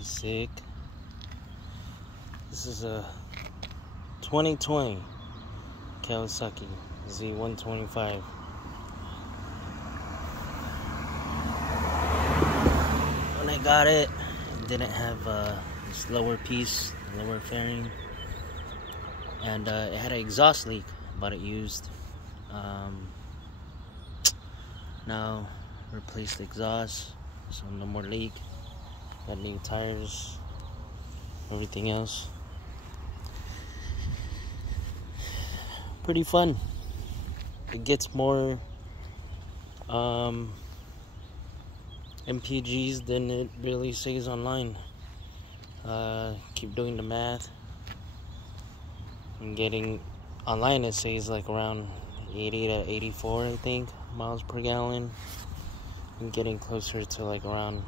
Pretty sick. This is a 2020 Kawasaki Z125. When I got it, it didn't have this lower piece, lower fairing, and it had an exhaust leak. Bought it used. Now replaced the exhaust, so no more leak. Got new tires, everything else. Pretty fun. It gets more MPGs than it really says online. Keep doing the math. I'm getting online, it says like around 80 to 84, I think, miles per gallon. I'm getting closer to like around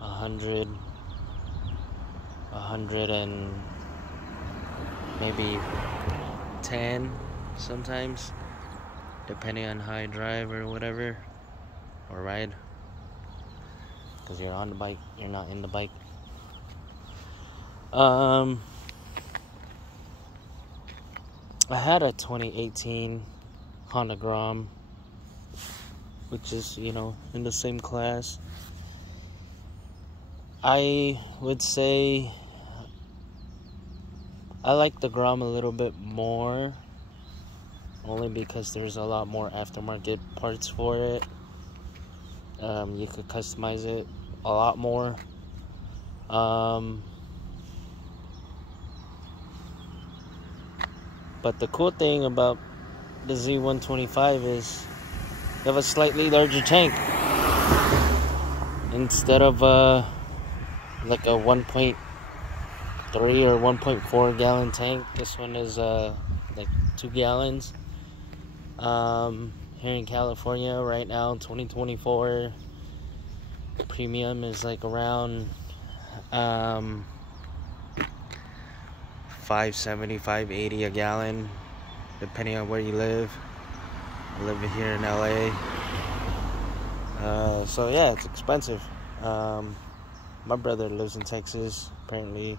100 and maybe 10 sometimes, depending on how I drive or whatever, or ride, because you're on the bike, you're not in the bike. I had a 2018 Honda Grom, which is, you know, in the same class. I would say I like the Grom a little bit more, only because there's a lot more aftermarket parts for it. You could customize it a lot more. But the cool thing about the Z125 is you have a slightly larger tank. Instead of like a 1.3 or 1.4 gallon tank, this one is like 2 gallons. Here in California right now, 2024, premium is like around 570, 580 a gallon, depending on where you live. I live here in LA. So yeah, it's expensive. My brother lives in Texas. Apparently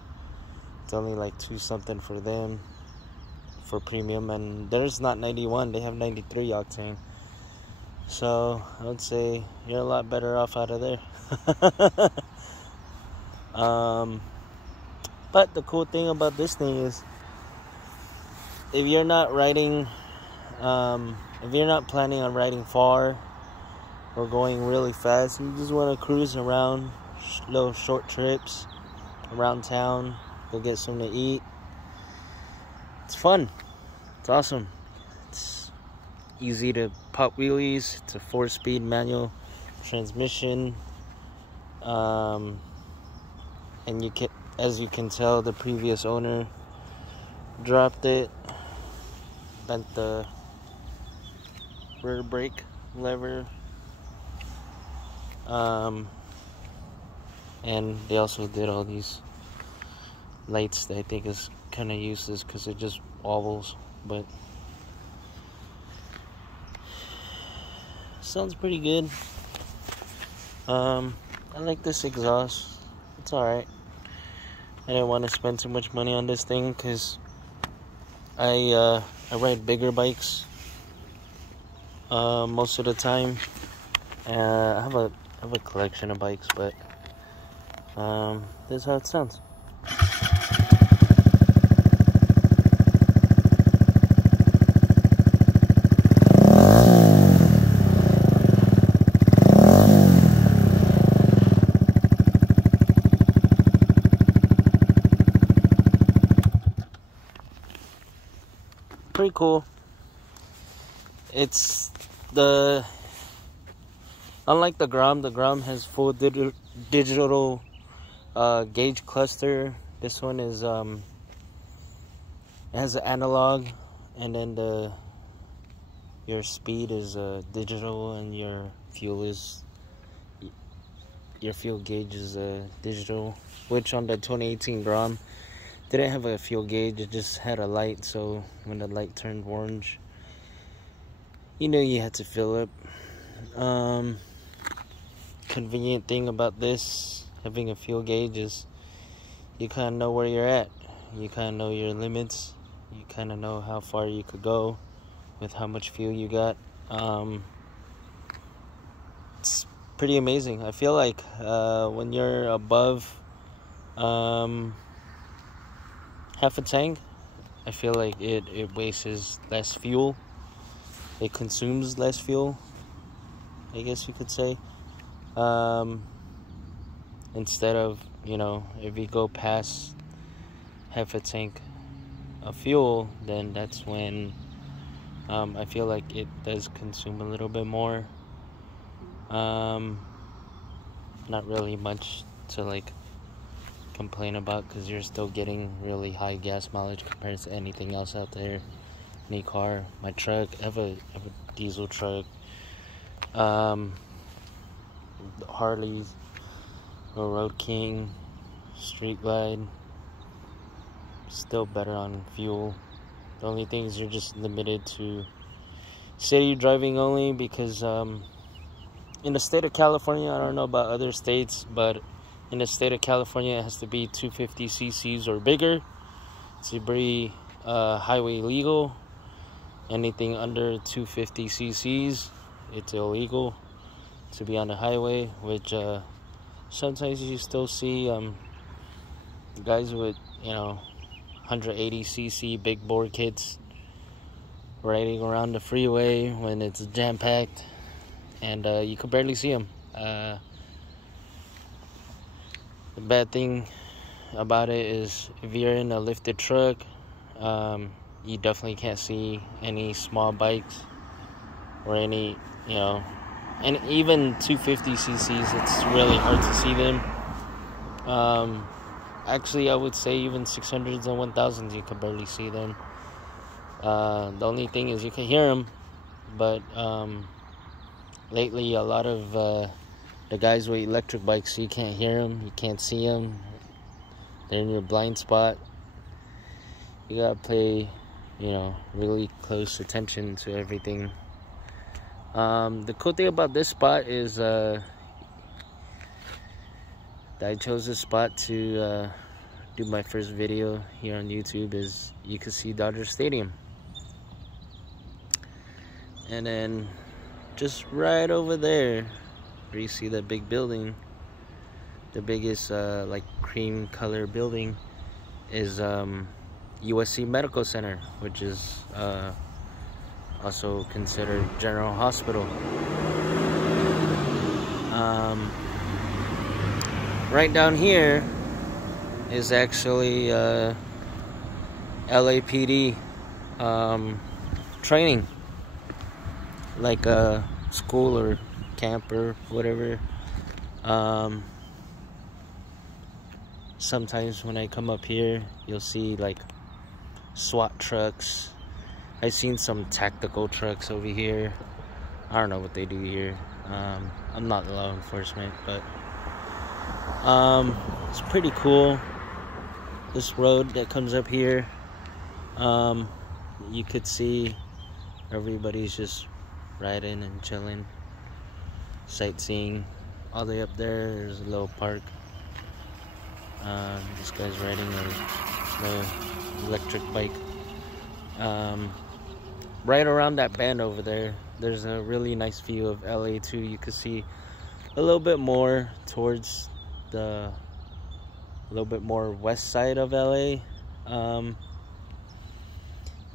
it's only like 2 something for them for premium, and there's not 91, they have 93 octane. So I would say you're a lot better off out of there. But the cool thing about this thing is, if you're not riding, if you're not planning on riding far or going really fast, you just want to cruise around, little short trips around town, go get something to eat. It's fun. It's awesome. It's easy to pop wheelies. It's a 4-speed manual transmission. And you can, as you can tell, the previous owner dropped it, bent the rear brake lever, and they also did all these lights that I think is kind of useless because it just wobbles, but sounds pretty good. I like this exhaust. It's alright. I didn't want to spend too much money on this thing because I ride bigger bikes most of the time. I have a collection of bikes, but this is how it sounds. Pretty cool. It's unlike the Grom has full digital gauge cluster. This one is it has an analog, and then your speed is digital, and your fuel gauge is digital, which on the 2018 Grom didn't have a fuel gauge, it just had a light, so when the light turned orange, you knew you had to fill up. Convenient thing about this having a fuel gauge is you kind of know where you're at. You kind of know your limits. You kind of know how far you could go with how much fuel you got. It's pretty amazing. I feel like when you're above half a tank, I feel like it wastes less fuel. It consumes less fuel, I guess you could say. Instead of, if you go past half a tank of fuel, then that's when I feel like it does consume a little bit more. Not really much to complain about, because you're still getting really high gas mileage compared to anything else out there. Any car, my truck, I have a diesel truck. Harleys, Road King, Street Glide, still better on fuel. The only thing is you're just limited to city driving only, because in the state of California, I don't know about other states, but in the state of California, it has to be 250 cc's or bigger to be highway legal. Anything under 250 cc's, it's illegal to be on the highway, which sometimes you still see guys with 180 cc big bore kits riding around the freeway when it's jam-packed, and you could barely see them. The bad thing about it is if you're in a lifted truck, you definitely can't see any small bikes or any, and even 250 cc's, it's really hard to see them. Actually, I would say even 600s and 1000s, you can barely see them. The only thing is you can hear them, but lately a lot of the guys with electric bikes, you can't hear them, you can't see them. They're in your blind spot. You gotta pay, really close attention to everything. The cool thing about this spot is that I chose this spot to do my first video here on YouTube, is you can see Dodger Stadium. And then just right over there where you see that big building, the biggest cream color building, is USC Medical Center, which is also considered General Hospital. Right down here is actually LAPD training, like a school or camp or whatever. Sometimes when I come up here, you'll see SWAT trucks. I've seen some tactical trucks over here. I don't know what they do here. I'm not law enforcement, but it's pretty cool. This road that comes up here, you could see everybody's just riding and chilling, sightseeing. All the way up there's a little park. This guy's riding a electric bike. Right around that bend over there, there's a really nice view of LA too. You can see a little bit more towards a little bit more west side of LA. And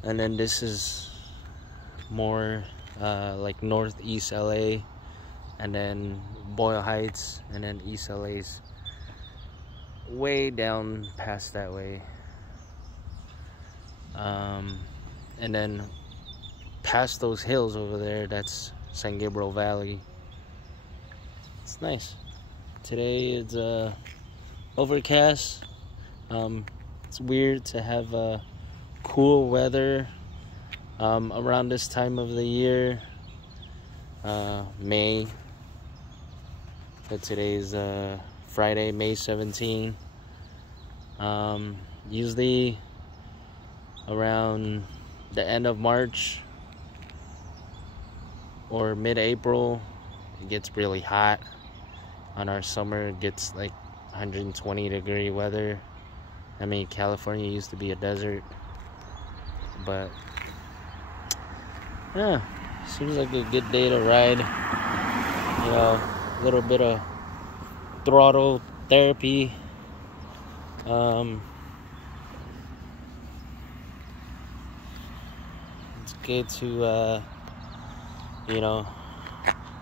then this is more northeast LA, and then Boyle Heights, and then East LA's way down past that way. And then past those hills over there, that's San Gabriel Valley. It's nice. Today it's overcast. It's weird to have cool weather around this time of the year, May. But today's Friday, May 17. Usually around the end of March or mid-April, it gets really hot. On our summer, it gets 120-degree weather. I mean, California used to be a desert, but yeah, seems like a good day to ride. You know, a little bit of throttle therapy. It's good to, you know,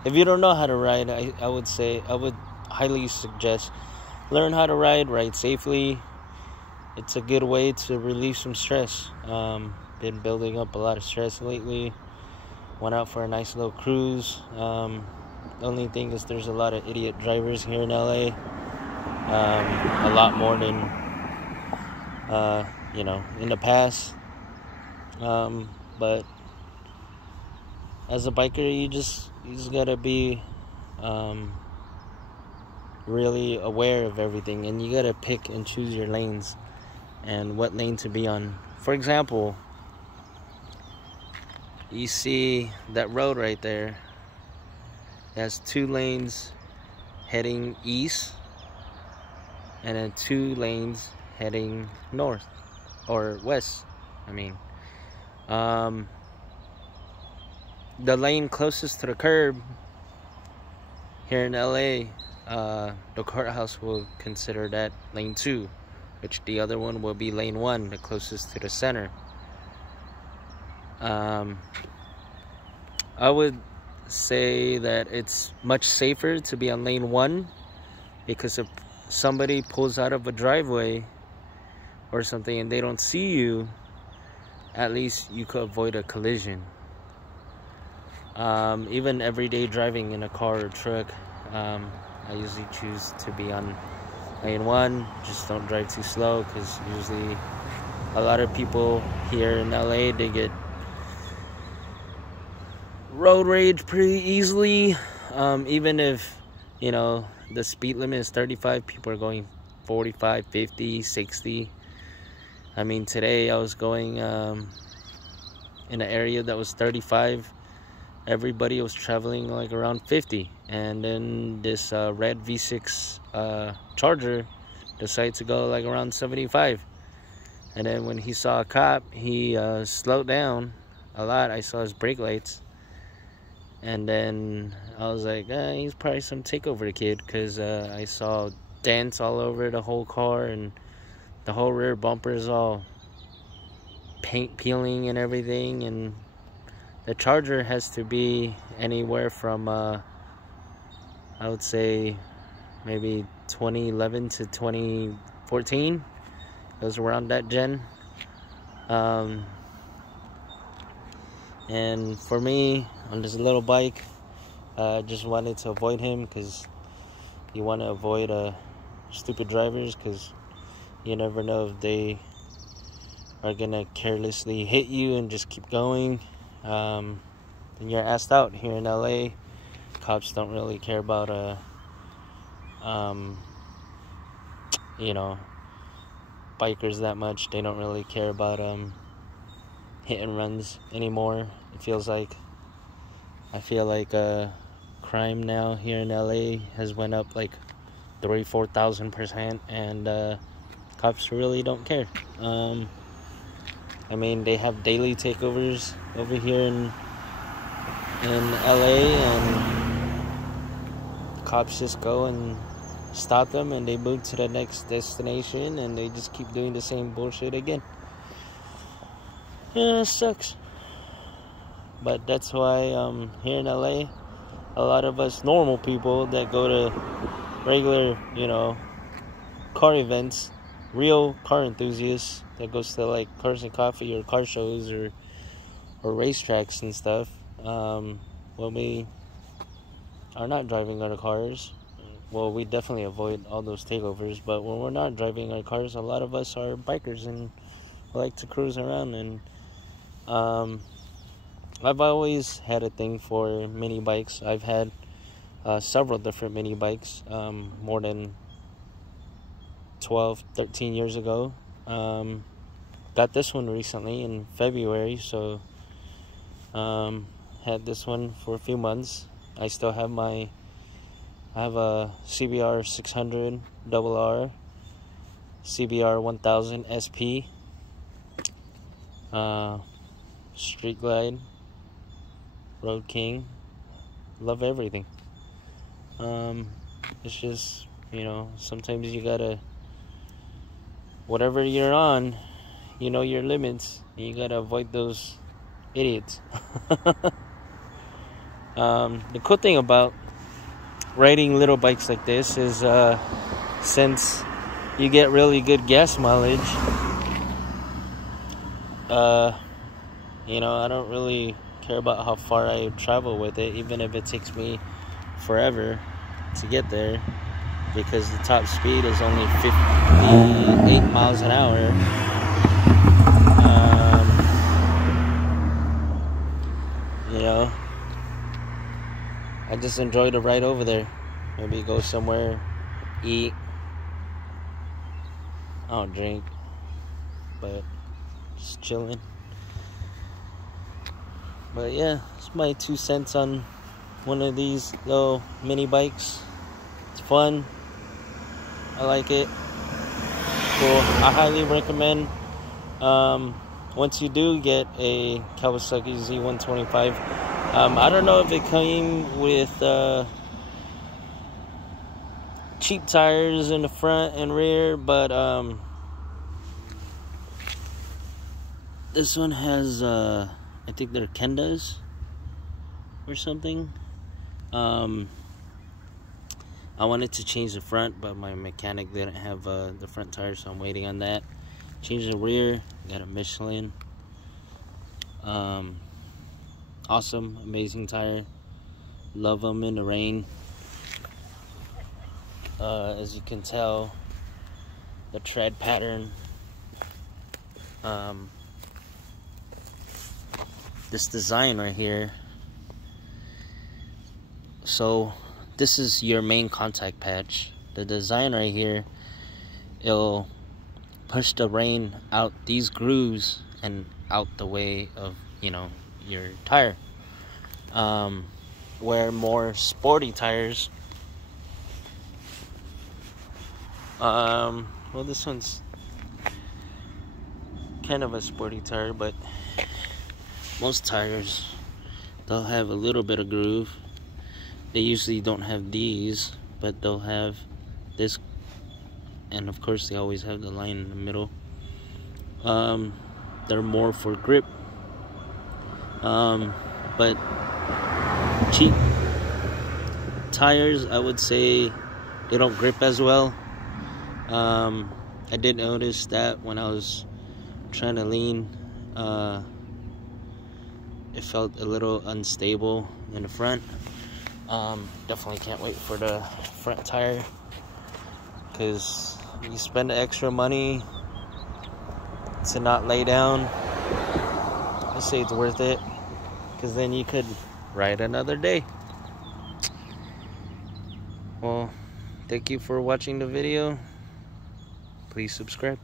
if you don't know how to ride, I would highly suggest learn how to ride safely. It's a good way to relieve some stress. Been building up a lot of stress lately. Went out for a nice little cruise. The only thing is there's a lot of idiot drivers here in LA. A lot more than, in the past. But as a biker, you just gotta be really aware of everything, and you gotta pick and choose your lanes and what lane to be on. For example, you see that road right there. It has 2 lanes heading east and then 2 lanes heading north or west. The lane closest to the curb here in LA, the courthouse will consider that lane 2, which the other one will be lane 1, the closest to the center. I would say that it's much safer to be on lane 1, because if somebody pulls out of a driveway or something and they don't see you, at least you could avoid a collision. Even everyday driving in a car or truck, I usually choose to be on lane 1. Just don't drive too slow, because usually a lot of people here in LA, they get road rage pretty easily. Even if, the speed limit is 35, people are going 45, 50, 60. Today I was going in an area that was 35. Everybody was traveling like around 50, and then this red V6 Charger decided to go like around 75. And then when he saw a cop, he slowed down a lot. I saw his brake lights, and then I was like, he's probably some takeover kid, because I saw dents all over the whole car, and the whole rear bumper is all paint peeling and everything. And the Charger has to be anywhere from, I would say, maybe 2011 to 2014. It was around that gen. And for me, on this little bike, I just wanted to avoid him, because you want to avoid stupid drivers, because you never know if they are gonna carelessly hit you and just keep going. Then you're asked out. Here in LA, cops don't really care about bikers that much. They don't really care about hit and runs anymore. It feels like, I feel like crime now here in LA has went up like 3,000-4,000%, and cops really don't care. They have daily takeovers over here in LA, and cops just go and stop them, and they move to the next destination, and they just keep doing the same bullshit again. Yeah, it sucks. But that's why here in LA, a lot of us normal people that go to regular, car events, real car enthusiasts that goes to like Cars and Coffee or car shows or racetracks and stuff, when we are not driving our cars, well, we definitely avoid all those takeovers. But when we're not driving our cars, a lot of us are bikers and we like to cruise around. And I've always had a thing for mini bikes. I've had several different mini bikes, more than 12-13 years ago. Got this one recently in February, so had this one for a few months. I still have my I have a CBR 600 RR, CBR 1000 SP, Street Glide, Road King. Love everything. It's just, sometimes you gotta, whatever you're on, you know your limits, and you gotta avoid those idiots. The cool thing about riding little bikes like this is since you get really good gas mileage, I don't really care about how far I travel with it, even if it takes me forever to get there, because the top speed is only 58 miles an hour. I just enjoy the ride over there. Maybe go somewhere, eat. I don't drink, but just chilling. But yeah, it's my 2 cents on one of these little mini bikes. It's fun. I like it. Cool. I highly recommend. Once you do get a Kawasaki Z125, I don't know if it came with cheap tires in the front and rear, but this one has I think they're Kendas or something. I wanted to change the front, but my mechanic didn't have the front tires, so I'm waiting on that. Change the rear, got a Michelin. Awesome, amazing tire. Love them in the rain. As you can tell, the tread pattern. This design right here. So this is your main contact patch. The design right here, it'll push the rain out these grooves and out the way of your tire. Where more sporty tires, well, this one's kind of a sporty tire, but most tires, they'll have a little bit of groove. They usually don't have these, but they'll have this, and of course they always have the line in the middle. They're more for grip, but cheap tires, I would say they don't grip as well. I did notice that when I was trying to lean, it felt a little unstable in the front. Definitely can't wait for the front tire, because you spend the extra money to not lay down. I say it's worth it, because then you could ride another day. Well, thank you for watching the video. Please subscribe.